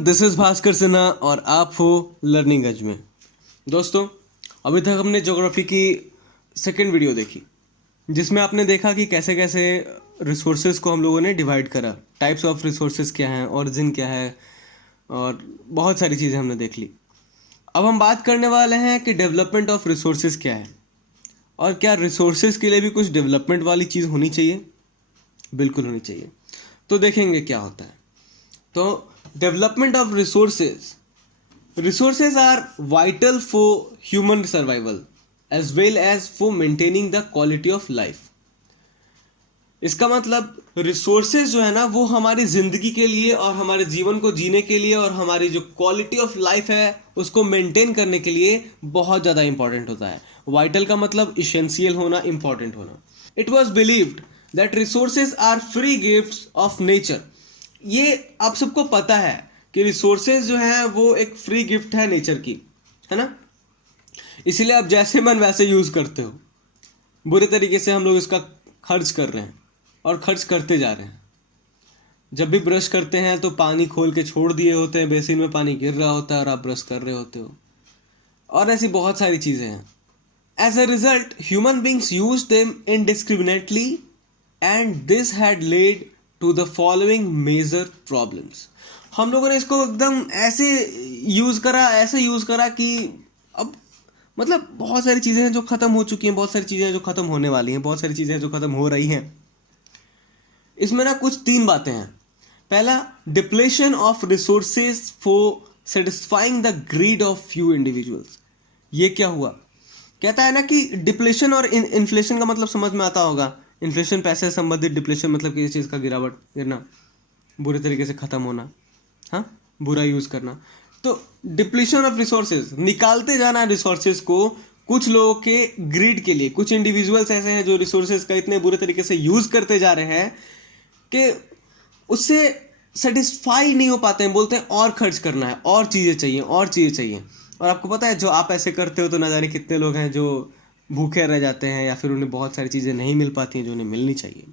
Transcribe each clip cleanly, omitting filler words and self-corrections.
This is Bhaskar Sinha और आप हो लर्निंग एज में। दोस्तों, अभी तक हमने ज्योग्राफी की सेकंड वीडियो देखी, जिसमें आपने देखा कि कैसे कैसे रिसोर्सेज को हम लोगों ने डिवाइड करा, टाइप्स ऑफ रिसोर्सेज क्या हैं, ओरिजिन क्या है, और बहुत सारी चीज़ें हमने देख ली। अब हम बात करने वाले हैं कि डेवलपमेंट ऑफ रिसोर्सेज क्या है, और क्या रिसोर्सेज के लिए भी कुछ डेवलपमेंट वाली चीज़ होनी चाहिए। बिल्कुल होनी चाहिए। तो देखेंगे क्या होता है। तो development of resources are vital for human survival as well as for maintaining the quality of life. इसका मतलब रिसोर्सेज जो है ना, वो हमारी जिंदगी के लिए और हमारे जीवन को जीने के लिए और हमारी जो क्वालिटी ऑफ लाइफ है उसको मेंटेन करने के लिए बहुत ज़्यादा इंपॉर्टेंट होता है। वाइटल का मतलब इसेंशियल होना, इंपॉर्टेंट होना। It was believed that resources are free gifts of nature. ये आप सबको पता है कि रिसोर्सेज जो है वो एक फ्री गिफ्ट है नेचर की, है ना। इसीलिए आप जैसे मन वैसे यूज़ करते हो। बुरे तरीके से हम लोग इसका खर्च कर रहे हैं और खर्च करते जा रहे हैं। जब भी ब्रश करते हैं तो पानी खोल के छोड़ दिए होते हैं, बेसिन में पानी गिर रहा होता है और आप ब्रश कर रहे होते हो, और ऐसी बहुत सारी चीज़ें हैं। As a result human beings use them indiscriminately and this had led to the following major problems. हम लोगों ने इसको एकदम ऐसे यूज़ करा कि अब मतलब बहुत सारी चीज़ें हैं जो ख़त्म हो चुकी हैं, बहुत सारी चीज़ें हैं जो ख़त्म होने वाली हैं, बहुत सारी चीज़ें हैं जो ख़त्म हो रही हैं। इसमें ना कुछ 3 बातें हैं। पहला, depletion of resources for satisfying the greed of few individuals. ये क्या हुआ? कहता है ना कि डिप्लेशन और इन्फ्लेशन का मतलब समझ में आता होगा। इन्फ्लेशन पैसे से संबंधित, डिप्लेशन मतलब किसी चीज़ का गिरना, बुरे तरीके से ख़त्म होना, हाँ, बुरा यूज़ करना। तो डिप्लीशन ऑफ रिसोर्सेज, निकालते जाना रिसोर्सेज को कुछ लोगों के ग्रीड के लिए। कुछ इंडिविजुअल्स ऐसे हैं जो रिसोर्सेज का इतने बुरे तरीके से यूज़ करते जा रहे हैं कि उससे सेटिस्फाई नहीं हो पाते हैं, बोलते हैं और खर्च करना है, और चीज़ें चाहिए, और चीज़ें चाहिए। और आपको पता है, जो आप ऐसे करते हो तो ना जाने कितने लोग हैं जो भूखे रह जाते हैं या फिर उन्हें बहुत सारी चीज़ें नहीं मिल पाती हैं जो उन्हें मिलनी चाहिए।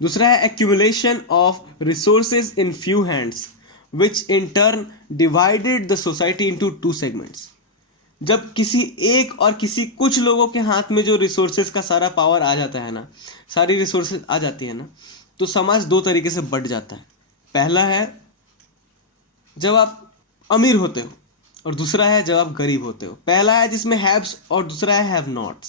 दूसरा है accumulation of resources in few hands which in turn divided the society into 2 segments. जब किसी एक और किसी कुछ लोगों के हाथ में जो रिसोर्सेज का सारा पावर आ जाता है ना, सारी रिसोर्सेज आ जाती है ना, तो समाज 2 तरीके से बंट जाता है। पहला है जब आप अमीर होते हो, और दूसरा है जब आप गरीब होते हो। पहला है जिसमें हैव्स और दूसरा है हैव नॉट्स।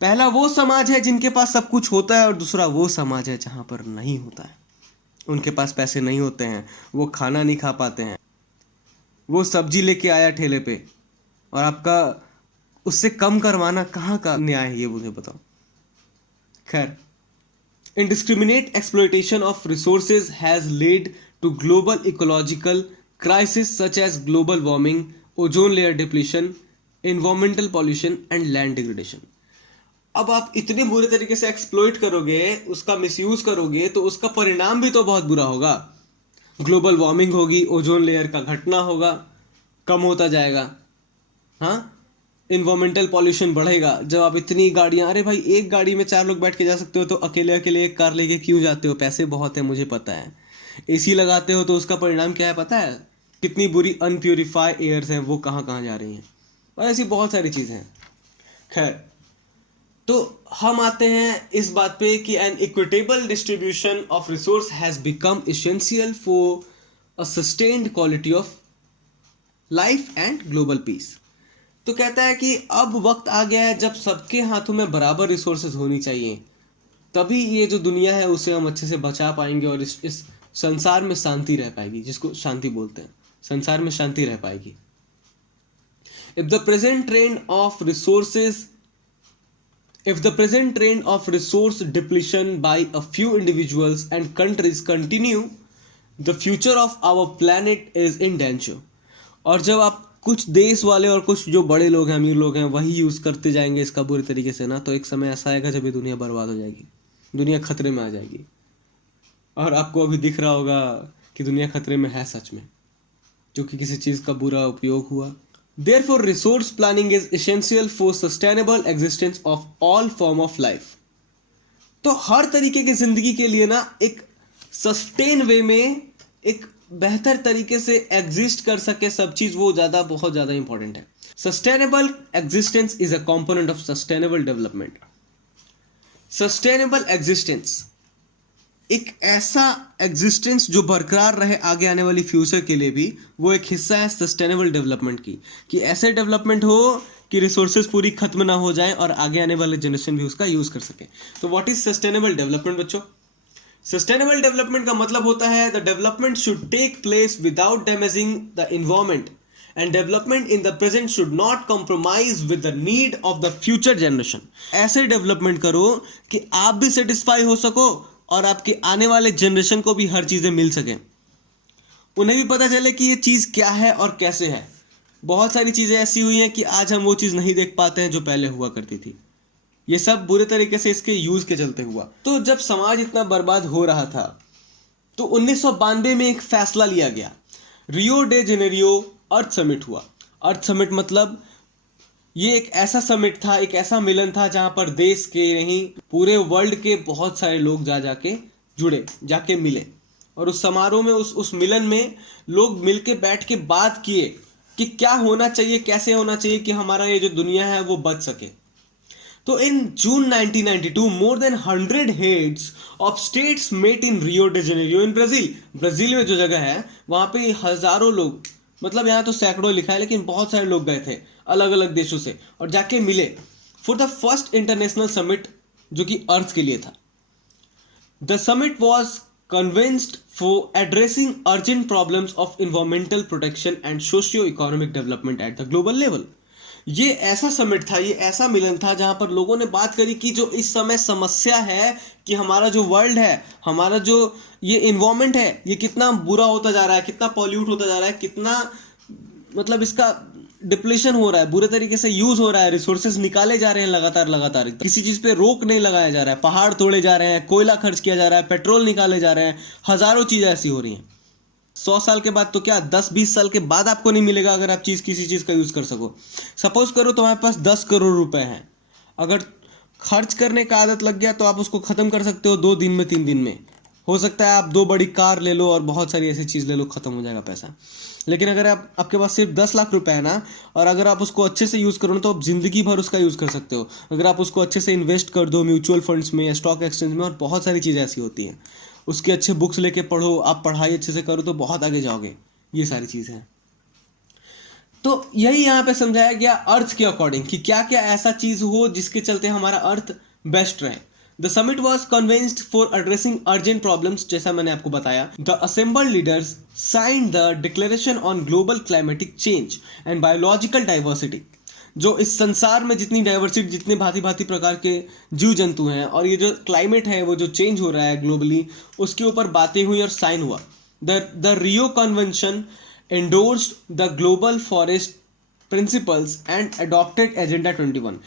पहला वो समाज है जिनके पास सब कुछ होता है, और दूसरा वो समाज है जहां पर नहीं होता है। उनके पास पैसे नहीं होते हैं, वो खाना नहीं खा पाते हैं, वो सब्जी लेके आया ठेले पे, और आपका उससे कम करवाना कहाँ का न्याय है, ये मुझे बताओ। खैर, indiscriminate exploitation of resources has led to global ecological crises such as global warming, ozone layer depletion, environmental pollution and land degradation. अब आप इतने बुरे तरीके से एक्सप्लॉइट करोगे, उसका मिसयूज करोगे, तो उसका परिणाम भी तो बहुत बुरा होगा। ग्लोबल वार्मिंग होगी, ओजोन लेयर का घटना होगा, कम होता जाएगा, हाँ, इन्वायरमेंटल पॉल्यूशन बढ़ेगा। जब आप इतनी गाड़ियां, अरे भाई, एक गाड़ी में 4 लोग बैठ के जा सकते हो तो अकेले अकेले एक कार लेके क्यों जाते हो? पैसे बहुत है, मुझे पता है। एसी लगाते हो तो उसका परिणाम क्या है पता है? कितनी बुरी अनप्योरीफाई एयर्स हैं, वो कहाँ कहाँ जा रही हैं, और ऐसी बहुत सारी चीज़ें हैं। खैर, तो हम आते हैं इस बात पे कि an equitable distribution of resource has become essential for a sustained quality of life and global peace. तो कहता है कि अब वक्त आ गया है जब सबके हाथों में बराबर रिसोर्सेज होनी चाहिए, तभी ये जो दुनिया है उसे हम अच्छे से बचा पाएंगे और इस संसार में शांति रह पाएगी, जिसको शांति बोलते हैं। संसार में शांति रह पाएगी। If the present trend of resource depletion by a few individuals and countries continue, the future of our planet is in danger. और जब आप कुछ देश वाले और कुछ जो बड़े लोग हैं, अमीर लोग हैं, वही यूज़ करते जाएंगे इसका बुरे तरीके से ना, तो एक समय ऐसा आएगा जब ये दुनिया बर्बाद हो जाएगी, दुनिया खतरे में आ जाएगी। और आपको अभी दिख रहा होगा कि दुनिया खतरे में है सच में, क्योंकि किसी चीज़ का बुरा उपयोग हुआ। Therefore resource planning is essential for sustainable existence of all form of life. तो हर तरीके की जिंदगी के लिए ना एक सस्टेन वे में, एक बेहतर तरीके से एग्जिस्ट कर सके सब चीज़, वो बहुत ज़्यादा इंपॉर्टेंट है। Sustainable existence is a component of sustainable development. Sustainable existence एक ऐसा एग्जिस्टेंस जो बरकरार रहे आगे आने वाली फ्यूचर के लिए भी, वो एक हिस्सा है सस्टेनेबल डेवलपमेंट की, कि ऐसे डेवलपमेंट हो कि रिसोर्सेज पूरी खत्म ना हो जाए और आगे आने वाले जनरेशन भी उसका यूज कर सके। तो व्हाट इज सस्टेनेबल डेवलपमेंट बच्चों? सस्टेनेबल डेवलपमेंट का मतलब होता है the development should take place without damaging the environment and development in the present should not compromise with the need of the future generation. ऐसे development करो कि आप भी सेटिस्फाई हो सको और आपके आने वाले जनरेशन को भी हर चीज़ें मिल सकें, उन्हें भी पता चले कि ये चीज़ क्या है और कैसे है। बहुत सारी चीज़ें ऐसी हुई हैं कि आज हम वो चीज़ नहीं देख पाते हैं जो पहले हुआ करती थी। ये सब बुरे तरीके से इसके यूज़ के चलते हुआ। तो जब समाज इतना बर्बाद हो रहा था तो 1992 में एक फैसला लिया गया, रियो डे जेनेरियो अर्थ समिट हुआ। अर्थ समिट मतलब ये एक ऐसा समिट था, एक ऐसा मिलन था जहां पर देश के नहीं पूरे वर्ल्ड के बहुत सारे लोग जाके जुड़े, जाके मिले। और उस समारोह में उस मिलन में लोग मिलके बैठ के बात किए कि क्या होना चाहिए, कैसे होना चाहिए कि हमारा ये जो दुनिया है वो बच सके। तो in June 1992 more than 100 heads of states met in Rio de Janeiro in Brazil. Brazil में जो जगह है वहां पे हजारों लोग, मतलब यहाँ तो सैकड़ों लिखा है लेकिन बहुत सारे लोग गए थे अलग अलग देशों से और जाके मिले for the first international summit जो कि अर्थ के लिए था। The summit was convinced for addressing urgent problems of environmental protection and socio economic development at the global level. ये ऐसा समिट था, ये ऐसा मिलन था जहां पर लोगों ने बात करी कि जो इस समय समस्या है कि हमारा जो वर्ल्ड है, हमारा जो ये इन्वायरमेंट है, ये कितना बुरा होता जा रहा है, कितना पॉल्यूट होता जा रहा है, कितना मतलब इसका डिप्लीशन हो रहा है, बुरे तरीके से यूज हो रहा है, रिसोर्सेज निकाले जा रहे हैं लगातार, किसी चीज पे रोक नहीं लगाया जा रहा है, पहाड़ तोड़े जा रहे हैं, कोयला खर्च किया जा रहा है, पेट्रोल निकाले जा रहे हैं, हजारों चीजें ऐसी हो रही हैं। 100 साल के बाद तो क्या 10-20 साल के बाद आपको नहीं मिलेगा अगर आप किसी चीज़ का यूज़ कर सको। सपोज करो तुम्हारे पास 10 करोड़ रुपए हैं, अगर खर्च करने का आदत लग गया तो आप उसको ख़त्म कर सकते हो 2 दिन में, 3 दिन में। हो सकता है आप 2 बड़ी कार ले लो और बहुत सारी ऐसी चीज़ ले लो, ख़त्म हो जाएगा पैसा। लेकिन अगर आपके पास सिर्फ 10 लाख रुपए है ना, और अगर आप उसको अच्छे से यूज़ करो ना, तो आप ज़िंदगी भर उसका यूज़ कर सकते हो। अगर आप उसको अच्छे से इन्वेस्ट कर दो म्यूचुअल फंड्स में या स्टॉक एक्सचेंज में, और बहुत सारी चीज़ें ऐसी होती हैं। उसके अच्छे बुक्स लेके पढ़ो, आप पढ़ाई अच्छे से करो तो बहुत आगे जाओगे। ये सारी चीज़ें हैं। तो यही यहाँ पे समझाया गया अर्थ के अकॉर्डिंग कि क्या क्या ऐसा चीज़ हो जिसके चलते हमारा अर्थ बेस्ट रहे। The summit was convinced for addressing urgent problems, जैसा मैंने आपको बताया। The assembled leaders signed the declaration on global climatic change and biological diversity. जो इस संसार में जितनी डाइवर्सिटी, जितने भांति भांति प्रकार के जीव जंतु हैं, और ये जो क्लाइमेट है वो जो चेंज हो रहा है ग्लोबली, उसके ऊपर बातें हुई और साइन हुआ। The Rio convention endorsed the global forest principles and adopted agenda 21।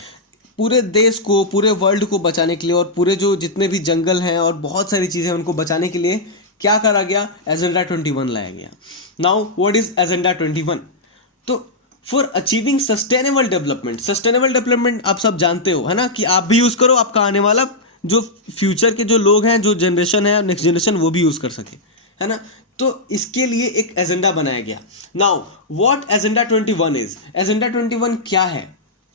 पूरे देश को, पूरे वर्ल्ड को बचाने के लिए और पूरे जो जितने भी जंगल हैं और बहुत सारी चीज़ें उनको बचाने के लिए क्या करा गया? एजेंडा 21 लाया गया। Now what is agenda 21? तो for achieving sustainable development, sustainable development आप सब जानते हो है ना, कि आप भी यूज़ करो, आपका आने वाला जो फ्यूचर के जो लोग हैं, जो जनरेशन है, नेक्स्ट जनरेशन, वो भी यूज़ कर सके, है ना। तो इसके लिए एक एजेंडा बनाया गया। Now what agenda 21 is? Agenda 21 क्या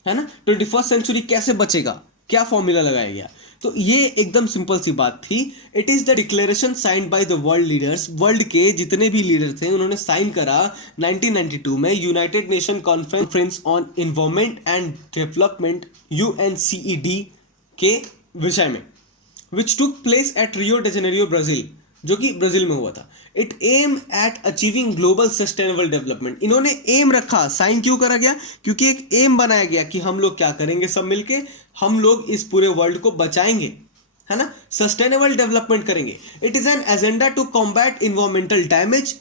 है ना, 21st सेंचुरी कैसे बचेगा, क्या फॉर्मूला लगाया गया? तो ये एकदम सिंपल सी बात थी। It is the declaration signed by the world leaders. World के जितने भी लीडर थे उन्होंने साइन करा 1992 में united nation conference on environment and development UNCED के विषय में, which took place at Rio de Janeiro Brazil, जो कि ब्राजील में हुआ था। It aim at achieving global sustainable development. इन्होंने एम रखा, साइन क्यों करा गया? क्योंकि एक एम बनाया गया कि हम लोग क्या करेंगे, सब मिलके हम लोग इस पूरे वर्ल्ड को बचाएंगे, है ना, सस्टेनेबल डेवलपमेंट करेंगे। It is an agenda to combat environmental damage,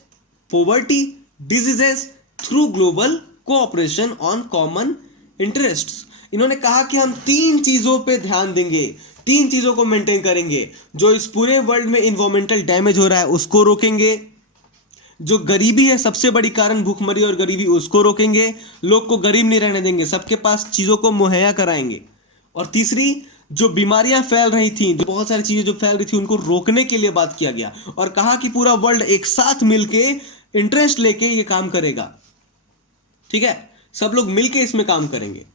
poverty, diseases through global cooperation on common interests. इन्होंने कहा कि हम 3 चीजों पे ध्यान देंगे, 3 चीजों को मेंटेन करेंगे। जो इस पूरे वर्ल्ड में इन्वायरमेंटल डैमेज हो रहा है उसको रोकेंगे, जो गरीबी है, सबसे बड़ी कारण भूखमरी और गरीबी, उसको रोकेंगे, लोग को गरीब नहीं रहने देंगे, सबके पास चीजों को मुहैया कराएंगे। और तीसरी, जो बीमारियां फैल रही थी, जो बहुत सारी चीजें जो फैल रही थी, उनको रोकने के लिए बात किया गया और कहा कि पूरा वर्ल्ड एक साथ मिलके इंटरेस्ट लेके ये काम करेगा। ठीक है, सब लोग मिलके इसमें काम करेंगे।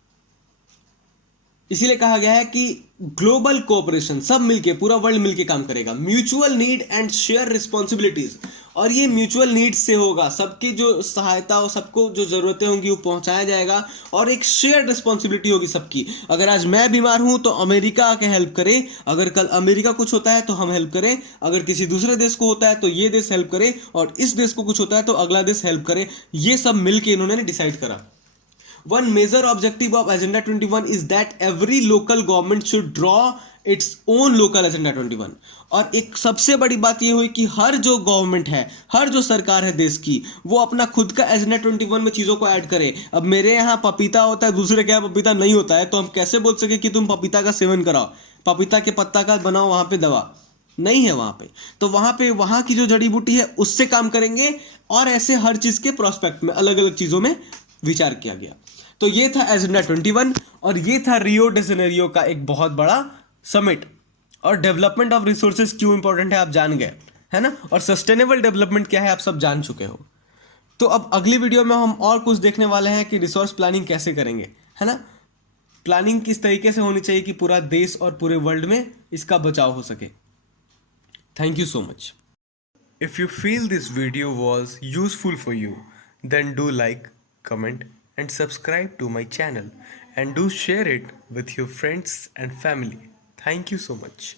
इसीलिए कहा गया है कि ग्लोबल कोऑपरेशन, सब मिलके, पूरा वर्ल्ड मिलके काम करेगा। Mutual need and share responsibilities, और ये म्यूचुअल नीड से होगा, सबकी जो सहायता और सबको जो जरूरतें होंगी वो पहुंचाया जाएगा, और एक शेयर रिस्पॉन्सिबिलिटी होगी सबकी। अगर आज मैं बीमार हूं तो अमेरिका आके हेल्प करे, अगर कल अमेरिका कुछ होता है तो हम हेल्प करें, अगर किसी दूसरे देश को होता है तो ये देश हेल्प करे, और इस देश को कुछ होता है तो अगला देश हेल्प करे। ये सब मिलके इन्होंने डिसाइड करा। One major objective of Agenda 21 is that every local government should draw its own local Agenda 21। और एक सबसे बड़ी बात यह हुई कि हर जो गवर्नमेंट है, हर जो सरकार है देश की, वो अपना खुद का एजेंडा 21 में चीज़ों को ऐड करे। अब मेरे यहाँ पपीता होता है, दूसरे के यहाँ पपीता नहीं होता है, तो हम कैसे बोल सके कि तुम पपीता का सेवन कराओ, पपीता के पत्ता का बनाओ वहाँ पे दवा, नहीं है वहाँ पे। तो वहाँ पे वहाँ की जो जड़ी बूटी है उससे काम करेंगे, और ऐसे हर चीज़ के प्रोस्पेक्ट में अलग अलग चीज़ों में विचार किया गया। तो ये था एजेंडा 21, और ये था रियो डी जेनेरियो का एक बहुत बड़ा समिट। और डेवलपमेंट ऑफ रिसोर्सेज क्यों इंपॉर्टेंट है आप जान गए, है ना, और सस्टेनेबल डेवलपमेंट क्या है आप सब जान चुके हो। तो अब अगली वीडियो में हम और कुछ देखने वाले हैं कि रिसोर्स प्लानिंग कैसे करेंगे, है ना, प्लानिंग किस तरीके से होनी चाहिए कि पूरा देश और पूरे वर्ल्ड में इसका बचाव हो सके। Thank you so much. If you feel this video was useful for you, then do like, comment and subscribe to my channel, and do share it with your friends and family. Thank you so much.